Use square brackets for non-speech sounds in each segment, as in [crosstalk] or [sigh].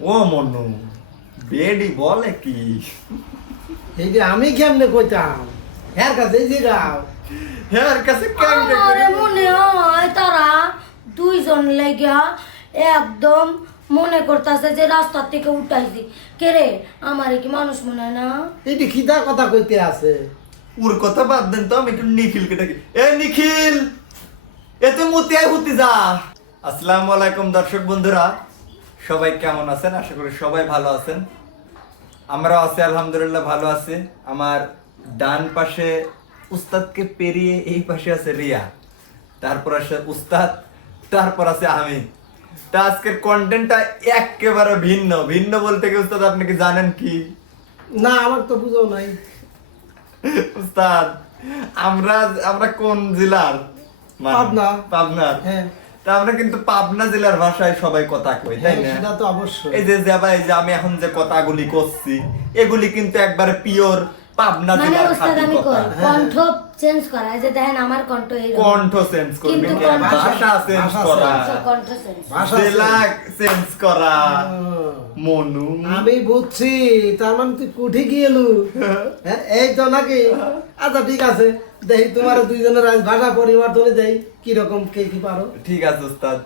ও মনু বেডি বলে কি? এই যে আমি কেমনে কইতাম? হ্যার কাছে যে গাও হ্যার কাছে কেমনে আমারে করে? মনে হয় তারা দুইজন লেগা একদম মনে করতেছে যে রাস্তা থেকে উঠাইছি। কে রে আমারে কি মানুষ মনে হয় না? এইটি খিদা কথা কইতে আছে। ওর কথা বাদ দেন তো আমি একটু নিখিলকে ডাকি। এ নিখিল এতে মতিয়াই হতে যা। আসসালামু আলাইকুম দর্শক বন্ধুরা। সবাই কেমন আছেন? আশা করি সবাই ভালো আছেন। আমরা আছি আলহামদুলিল্লাহ ভালো আছি। আমার ডান পাশে উস্তাদকে পেরিয়ে এই পাশে আছে রিয়া তারপর আছে উস্তাদ তারপর আছে আমি। তা আজকের কন্টেন্টটা একেবারে ভিন্ন। ভিন্ন বলতে কি উস্তাদ আপনি কি জানেন কি? না আমার তো বুঝো নাই। উস্তাদ আমরা আমরা কোন জেলার? মানে, পাবনা। হ্যাঁ। তা আমরা কিন্তু পাবনা জেলার ভাষায় সবাই কথা কই তাই হ্যাঁ, সেটা তো অবশ্যই। এই যে যাবা এই যে আমি এখন যে কথাগুলি করছি এগুলি কিন্তু একবারে পিওর পাবনা মানে জেলার খাঁটি কথা। কই? কণ্ঠ চেঞ্জ করা যে দেখেন আমার কণ্ঠ এই কণ্ঠ চেঞ্জ করবে কি? ভাষা চেঞ্জ করা। কণ্ঠ চেঞ্জ ভাষা জেলা চেঞ্জ করা। মনু। আমি বুঝছি তার মানে তুই কুঠি গিয়েলু [laughs] হ্যাঁ এই তো নাকি? আচ্ছা ঠিক আছে। দেখি তোমার দুইজনের আজ ভাষা পরিবর্তনে দেই কি রকম কে কি পারো? ঠিক আছে উস্তাদ।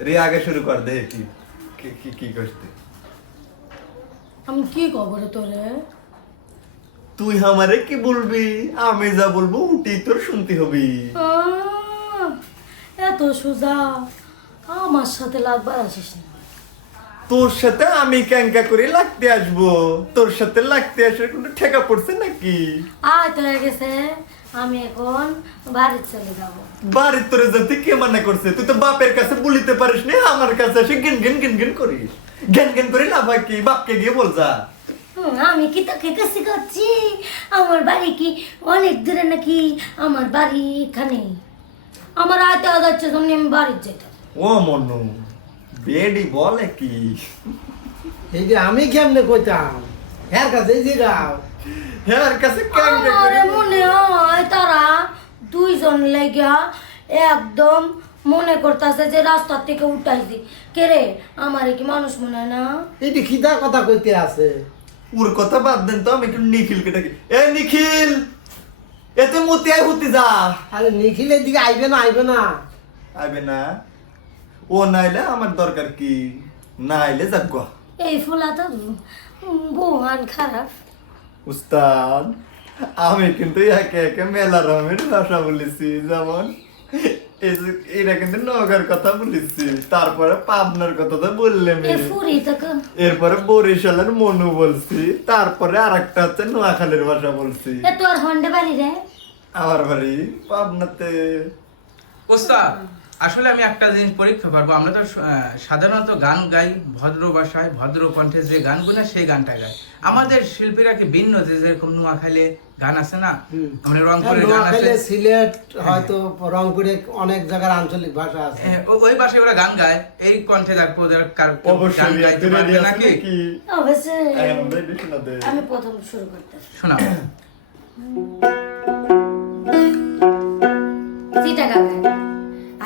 রে আগে শুরু কর দে কি কি- কি করতে। আমি কি খবর তোরে? তুই আমারে কি বলবি? আমি যা বলব উঠি তোর শুনতে হবি। এত সোজা। আমার সাথে লাগবার আসিস না। তোর সাথে আমি ক্যাঙ্কা করে লাগতে আসব। তোর সাথে লাগতে আসার কোনো ঠেকা পড়ছে নাকি? আয় তো হয়ে গেছে। আমি এখন বাড়ি চলে যাব। বাড়ির তোরে যাতে কে মানা করছে? তুই তো বাপের কাছে বলিতে পারিস না আমার কাছে এসে গেন গেন গেন গেন করিস। গেন গেন করে লাভ হয় কি? বাপকে গিয়ে বল যা। আমি কি তোকে কাছে করছি? আমার বাড়ি কি অনেক দূরে নাকি? আমার বাড়ি এখানে আমার আয়তে যাচ্ছে আমি বাড়ির যেতে ও মনু। বেডি বলে কি? এই যে আমি কেমনে কইতাম? হ্যার কাছে যে গাও হ্যার কাছে কেমনে আমারে করে? মনে হয় তারা দুইজন লেগা একদম মনে করতেছে যে রাস্তা থেকে উঠাইছি। কে রে আমারে কি মানুষ মনে হয় না? এইটি খিদা কথা কইতে আছে। ওর কথা বাদ দেন তো আমি একটু নিখিলকে ডাকি। এ নিখিল! এতে মতিয়াই হতে যা। আরে নিখিলের দিকে আইবে না আইবে না। আইবে না? ও নাইলে আমার দরকার কি? না আইলে যাক এই ফুলা তো বহান খারাপ। উস্তাদ আমি কিন্তু একে একে মেলা রকমের ভাষা বলেছি যেমন কিন্তু নগর কথা বলেছি তারপরে পাবনার কথা তো বললাম এরপরে বরিশালের মনু বলছি তারপরে আর একটা হচ্ছে নোয়াখালীর ভাষা বলছি। তোর হন্ডে বাড়ি রে? আমার বাড়ি পাবনাতে। ওস্তাদ আসলে আমি একটা জিনিস পরীক্ষা পারব আমরা তো সাধারণত গান গাই ভদ্র ভাষায় ভদ্র কণ্ঠে যে গান গানগুলো সেই গানটা গাই। আমাদের শিল্পীরা কি ভিন্ন যে যেরকম নোয়াখালী গান আছে না? মানে রংপুরের গান আছে। সিলেট হয়তো রংপুরে অনেক জায়গার আঞ্চলিক ভাষা আছে। হ্যাঁ, ও- ওই ভাষায় ওরা গান গায়। এই কণ্ঠে দেখব ওদের কার গান গাইতে পারবে নাকি? আমি প্রথম শুরু করতে শোনা। সিটা গাবে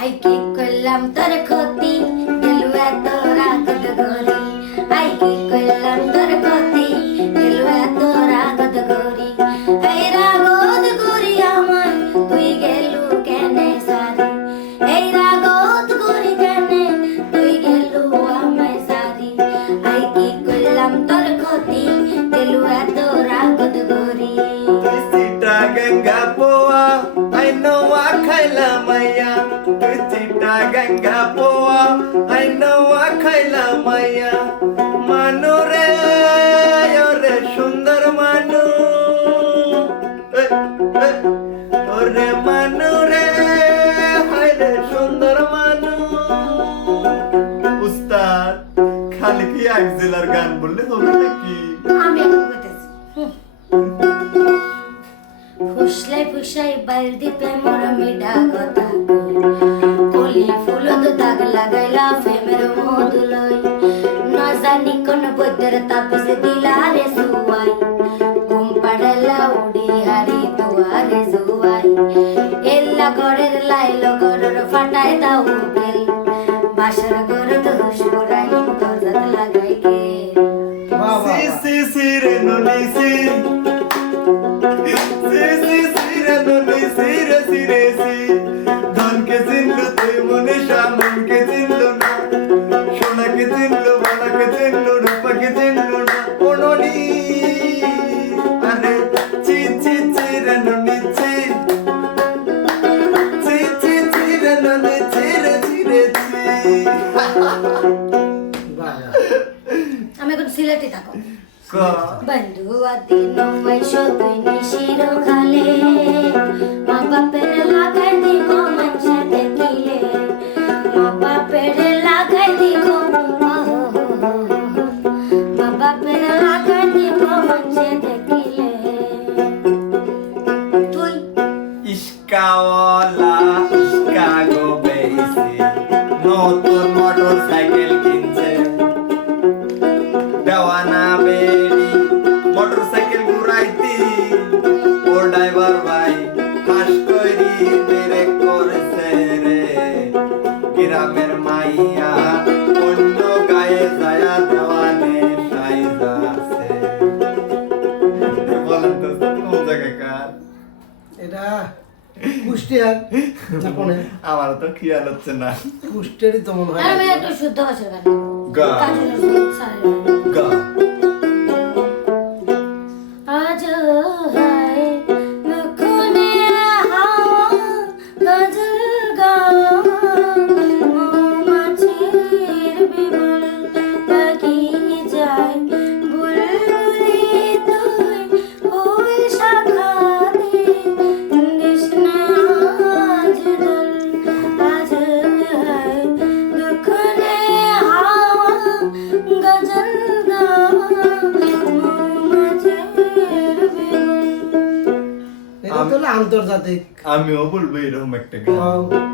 আই করলাম তোর ক্ষতি? গেলু এত রাগত গরি আই I kaila maya. Manu re, ore সুন্দর মানু। eh, মানু রে রে সুন্দর মানু। উস্তাদ খালি কি এক জেলার গান বললে হবে নাকি? আমি ফুসাই বাইর দিতে মোর মিডা কথা কলি ফুল তো দাগ লাগাইলা বাসার ঘর তো হুস পুরাই দরজাত লাগাই কে? সি সি সি রে নুনি সি। সি সি সি রে নুনি সি রে সি রে সি। সিলেটে থাকো। ক? বন্ধু আতি নমাই সতুই নিশির খালে। ড্রাইভার ভাই ফাঁস কইরি ব্রেক করেছে রে। গ্রামের মাইয়া অন্য গায়ে যায়া দেওয়ানে সাইজাছে বলেন তো কোন জায়গায় কার? এটা কুষ্টিয়ার কোনে আমার তো খেয়াল হচ্ছে না। কুষ্টিয়ারই তো মনে হয় আমি একটু শুদ্ধ ভাষার গান গা। গা। আন্তর্জাতিক। আমিও বলব এরকম একটা গান।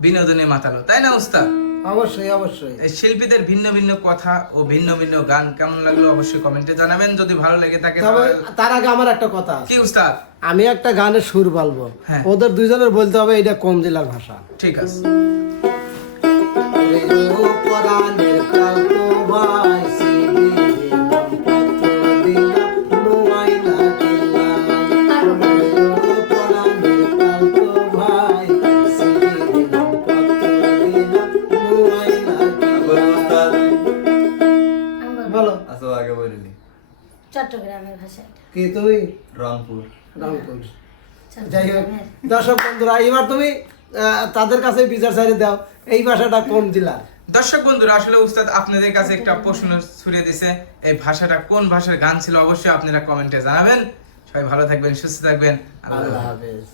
বিনোদনে মাতালো তাই না উস্তাদ? অবশ্যই অবশ্যই। শিল্পীদের ভিন্ন ভিন্ন কথা ও ভিন্ন ভিন্ন গান কেমন লাগল অবশ্যই কমেন্টে জানাবেন যদি ভালো লেগে থাকে তার আগে আমার একটা কথা কি উস্তাদ? আমি একটা গানের সুর বলব। হ্যাঁ। ওদের দুইজনের বলতে হবে এটা কম জেলার ভাষা? ঠিক আছে। তুমি? রংপুর। রংপুর। যাই হোক দর্শক বন্ধুরা এবার তুমি তাদের কাছে বিচার চাইলে দাও। এই ভাষাটা কোন জেলার? দর্শক বন্ধুরা আসলে উস্তাদ আপনাদের কাছে একটা প্রশ্ন ছুড়ে দিছে। এই ভাষাটা কোন ভাষার গান ছিল? অবশ্যই আপনারা কমেন্টে জানাবেন। সবাই ভালো থাকবেন সুস্থ থাকবেন। আল্লাহ। হাফেজ।